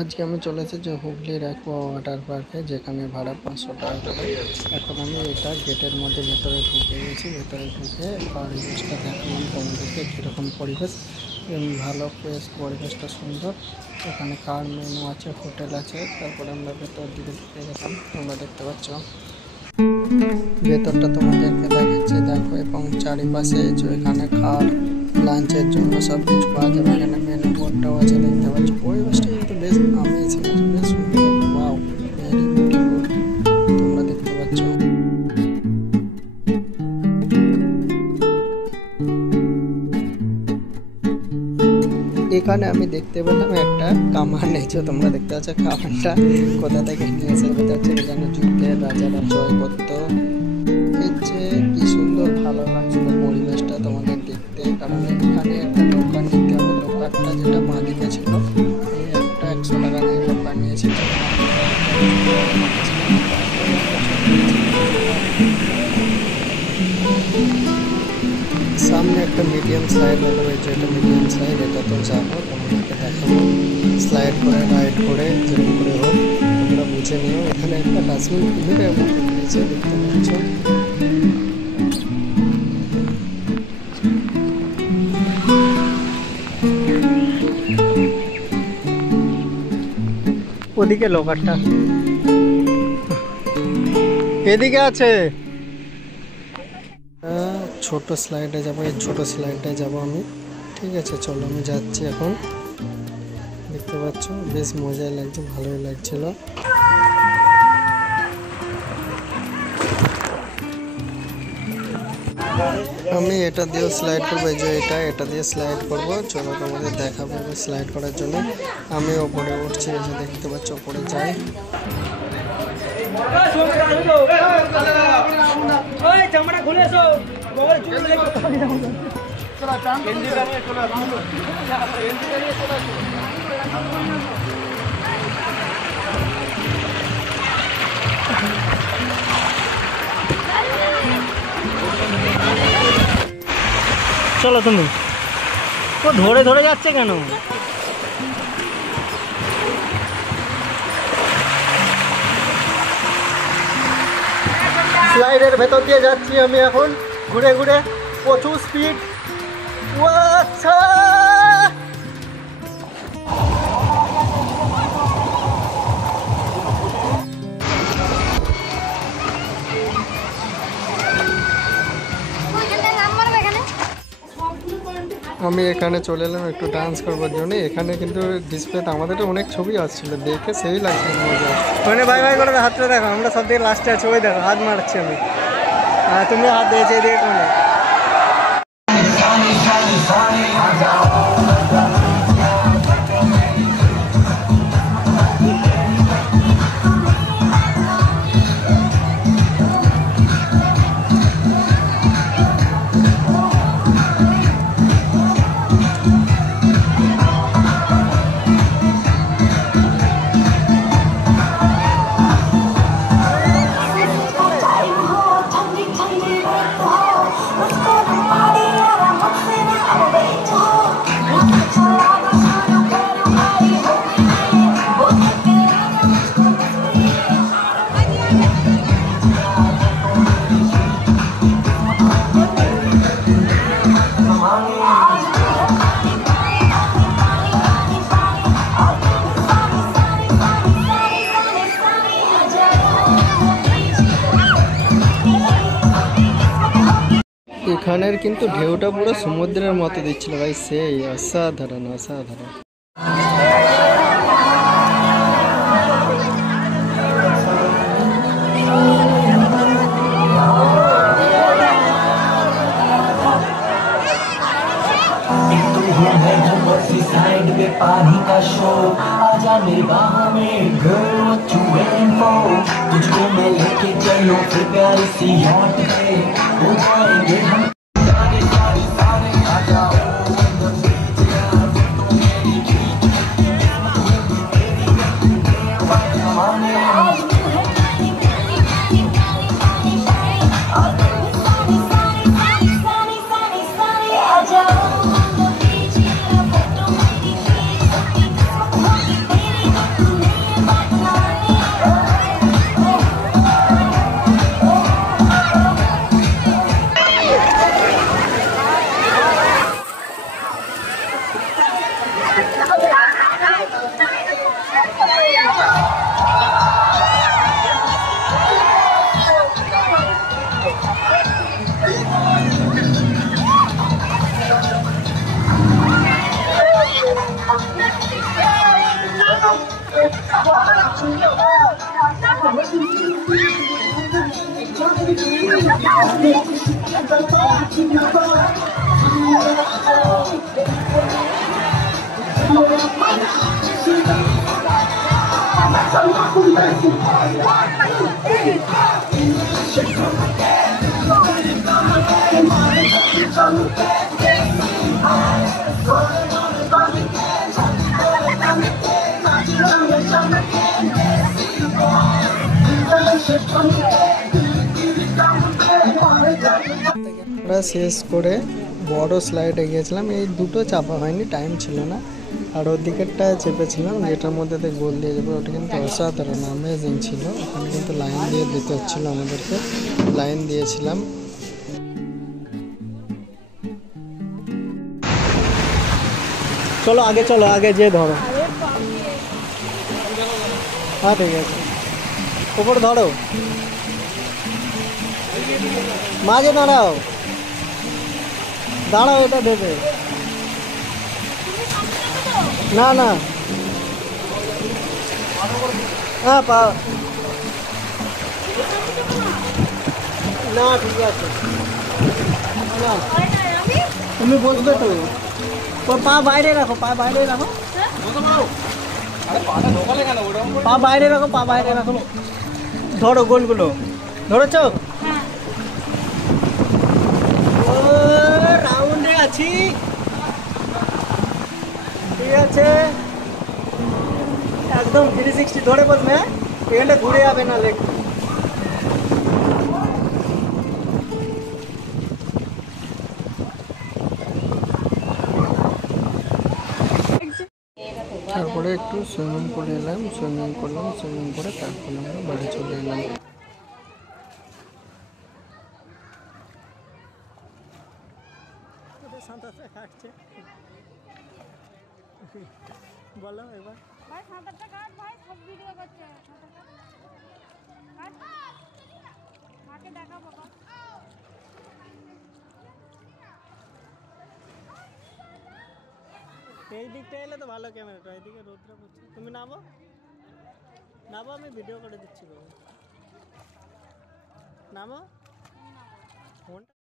আজকে আমি চলে এসেছি হুগলির অ্যাকোয়া ওয়াটার পার্কে, যেখানে ভাড়া 500 টাকা করে। এখন আমি এটা গেটের মধ্যে ভেতরে ঢুকে গেছি। ভেতরে ঢুকে পরিবেশটা দেখালাম তোমাদেরকে, কীরকম পরিবেশ। ভালো বেশ পরিবেশটা সুন্দর। এখানে কার মেনু আছে, হোটেল আছে। তারপরে আমরা ভেতর দিকে ঢুকে গেলাম। তোমরা দেখতে পাচ্ছ ভেতরটা তোমাদেরকে দেখাচ্ছি, দেখো। এবং চারিপাশে এখানে খাওয়ার লাঞ্চের জন্য সব কিছু পাওয়া যাবে। এখানে মেনু বোর্ডটাও আছে, দেখতে পাচ্ছ। পরিবেশটা কিন্তু বেশ আমেজিং আছে, বেশ সুন্দর। Wow, very beautiful. তোমরা দেখতে পাচ্ছ এখানে আমি দেখতে পেলাম একটা কামান নিয়েছে। তোমরা দেখতে পাচ্ছ কামানটা কোথা থেকে নিয়ে এসে বোঝা যাচ্ছে এখানে যুদ্ধের রাজারা জয় করত। এর যে কি সুন্দর ভালো লাগছিল পরিবেশটা তোমাদের দেখতে। কারণ এখানে একটা নৌকা নিতে হবে। নৌকাটা যেটা মালিকে ছিল, এই একটা 100 টাকা দিয়ে নৌকা নিয়েছিল। সামনে একটা মিডিয়াম স্লাইড দেখা হয়েছে। এটা মিডিয়াম স্লাইড, এটা তো যাবো, তোমাদেরকে দেখাবো। স্লাইড করে রাইড করে যেরকম করে হোক তোমরা বুঝে নিও। এখানে একটা ডাস্টবিন কুমিরের মতো দিয়েছে, দেখতে পাচ্ছ। ওদিকে লোকারটা এদিকে আছে। ছোট স্লাইডে যাবো, এই ছোট স্লাইডে যাবো আমি। ঠিক আছে, চলো আমি যাচ্ছি এখন। দেখতে পাচ্ছ বেশ মজাই লাগছে, ভালোই লাগছিল। আমি এটা দিয়েও স্লাইড করবো, এই যে এটা দিয়ে স্লাইড করবো। চলো তোমাদের দেখাবো স্লাইড করার জন্য। আমি ওপরে উঠছি, এসে দেখতে পাচ্ছ ওপরে যাই। চলো তুমি, ও ধরে ধরে যাচ্ছে কেন? স্লাইডের ভেতর দিয়ে যাচ্ছি আমি এখন ঘুরে ঘুরে, প্রচুর স্পিড। আচ্ছা, আমি এখানে চলে এলাম একটু ডান্স করবার জন্য। এখানে কিন্তু ডিসপ্লেতে আমাদের অনেক ছবি আসছিল, দেখে সেই লাগছে মজা। মানে ভাই ভাই করে হাতটা দেখো, আমরা সব থেকে লাস্টে আছি। ওই দেখো হাত মারছি আমি, তুমি হাত দিয়েছে এদিকে কোনে। এখানের কিন্তু ঢেউটা পুরো সমুদ্রের মতো দিচ্ছিল ভাই, সেই অসাধারণ অসাধারণ। साइड पे पानी का शो आजा मेरी बाह में girl what you waiting for तुझको मैं लेके चलूं फिर प्यारी सी yacht पे हो जाएंगे हम सारे सारे सारे आ जाओ আমরা শেষ করে বড় স্লাইডে গিয়েছিলাম, এই দুটো চাপা হয়নি, টাইম ছিল না। আর ওর দিকেরটা চেপেছিলাম যেটার মধ্যে দিয়ে গোল দিয়ে যাবে, ওটা কিন্তু অসাধারণ অ্যামেজিং ছিল। ওখানে কিন্তু লাইন দিয়ে দিতে হচ্ছিলো আমাদেরকে, লাইন দিয়েছিলাম। চলো আগে, চলো আগে যে ধরো। হ্যাঁ ঠিক আছে, ওপর ধরো, মাঝে দাঁড়াও, দাঁড়াও, এটা দেবে না না, হ্যাঁ পা না, ঠিক আছে না, তুমি বসবে তো, পা বাইরে রাখো, পা বাইরে রাখো, পা বাইরে রাখো, পা বাইরে রাখো, ধরো গোলগুলো ধরেছ। রাউন্ডে আছি, ঠিক আছে, একদম 360 ধরে বসবে, এখানটা ঘুরে যাবে না লেগ। তারপরে একটু সুইমিং করে এলাম, সুইমিং করলাম, সুইমিং করে তারপরে আমরা বাড়ি চলে এলাম। সাঁতারটা কাটছে, বলো এবার। ভাই সাঁতারটা কাট, ভাই সব ভিডিও করছে, মাকে দেখাবো। এই দিকটা এলে তো ভালো ক্যামেরাটা, এইদিকে রোদটা পড়ছে। তুমি নামো, নামো, আমি ভিডিও করে দিচ্ছি বাবু, নামো।